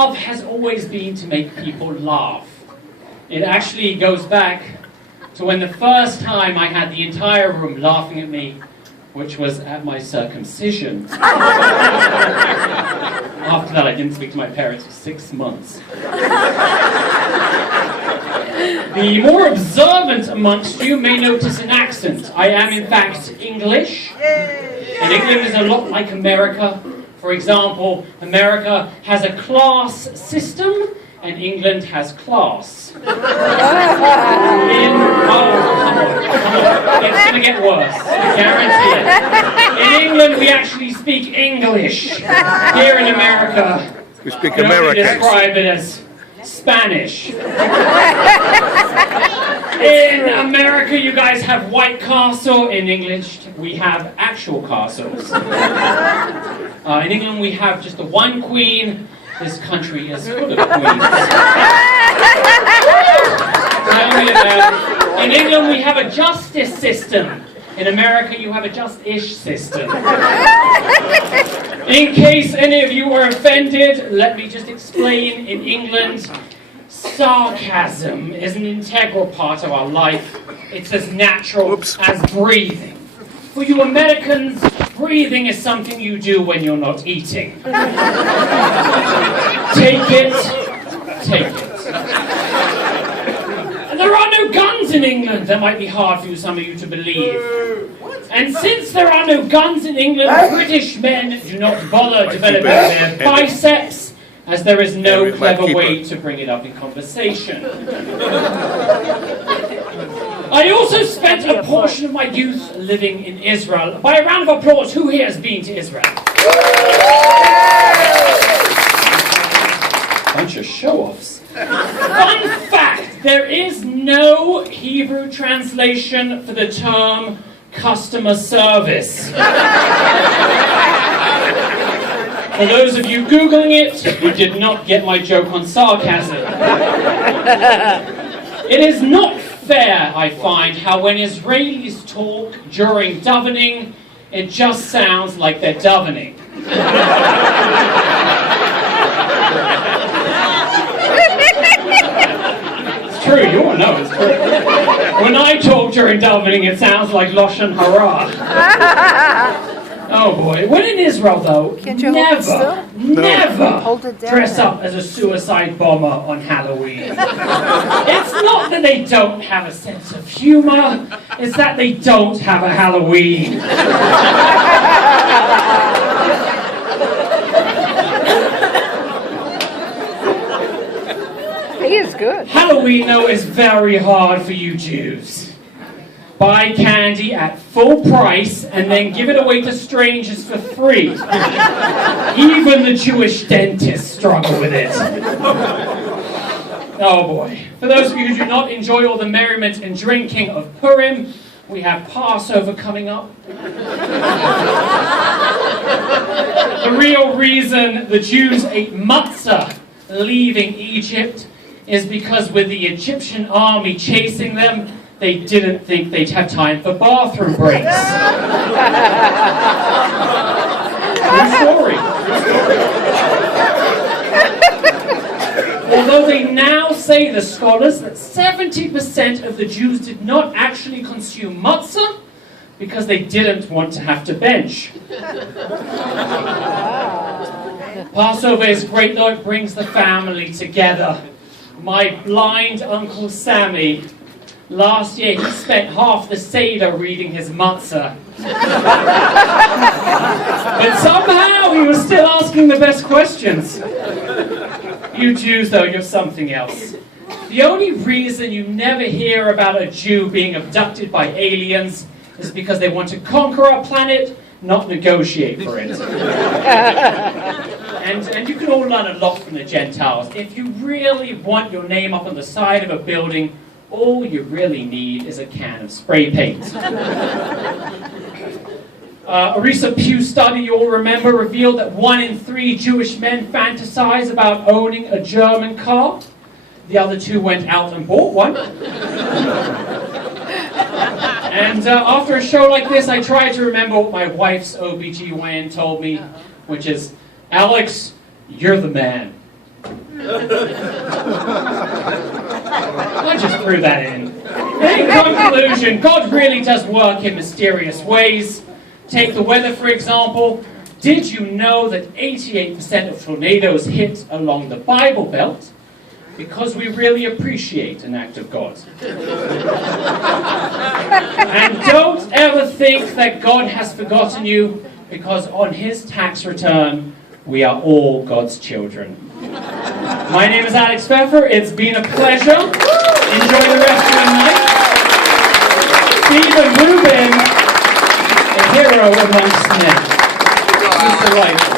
love has always been to make people laugh. It actually goes back to when the first time I had the entire room laughing at me, which was at my circumcision. After that, I didn't speak to my parents for 6 months. The more observant amongst you may notice an accent. I am, in fact, English. And England is a lot like America. For example, America has a class system, and England has class. Come on. It's going to get worse. I guarantee it. In England, we actually speak English. Here in America, we speak we American. describe it as Spanish. In America, you guys have White Castle. In English, we have actual castles. In England, we have just the one queen. This country is full of queens. Tell me about it. In England, we have a justice system. In America, you have a just-ish system. In case any of you are offended, let me just explain. In England, sarcasm is an integral part of our life. It's as natural as breathing. For you Americans, breathing is something you do when you're not eating. Take it. And there are no guns in England. That might be hard for some of you to believe. And since there are no guns in England, British men do not bother developing their biceps, as there is no clever way to bring it up in conversation. I also spent a portion of my youth living in Israel. By a round of applause, who here has been to Israel? Bunch of show-offs. Fun fact, there is no Hebrew translation for the term customer service. For those of you Googling it, you did not get my joke on sarcasm. It is not fair, I find, how when Israelis talk during davening, it just sounds like they're davening. It's true, you all know it's true. When I talk during davening, it sounds like Lashon Hara. Oh boy. When in Israel, though, never dress up as a suicide bomber on Halloween. It's not that they don't have a sense of humor, it's that they don't have a Halloween. He is good. Halloween, though, is very hard for you Jews. Buy candy at full price and then give it away to strangers for free. Even the Jewish dentists struggle with it. Oh boy. For those of you who do not enjoy all the merriment and drinking of Purim, we have Passover coming up. The real reason the Jews ate matzah leaving Egypt is because with the Egyptian army chasing them, they didn't think they'd have time for bathroom breaks. True story. Although they now say, the scholars, that 70% of the Jews did not actually consume matzah because they didn't want to have to bench. Passover is great, though it brings the family together. My blind Uncle Sammy, last year he spent half the Seder reading his matzah. But somehow he was still asking the best questions. You Jews, though, you're something else. The only reason you never hear about a Jew being abducted by aliens is because they want to conquer our planet, not negotiate for it. And you can all learn a lot from the Gentiles. If you really want your name up on the side of a building, all you really need is a can of spray paint. A recent Pew study, you all remember, revealed that 1 in 3 Jewish men fantasize about owning a German car. The other 2 went out and bought one. And after a show like this, I tried to remember what my wife's OBGYN told me, which is, Alex, you're the man. I just threw that in. In conclusion, God really does work in mysterious ways. Take the weather, for example. Did you know that 88% of tornadoes hit along the Bible Belt? Because we really appreciate an act of God. And don't ever think that God has forgotten you, because on his tax return, we are all God's children. My name is Alex Pfeffer. It's been a pleasure. Enjoy the rest of your night. Stephen Rubin, a hero amongst men. Mr. Right.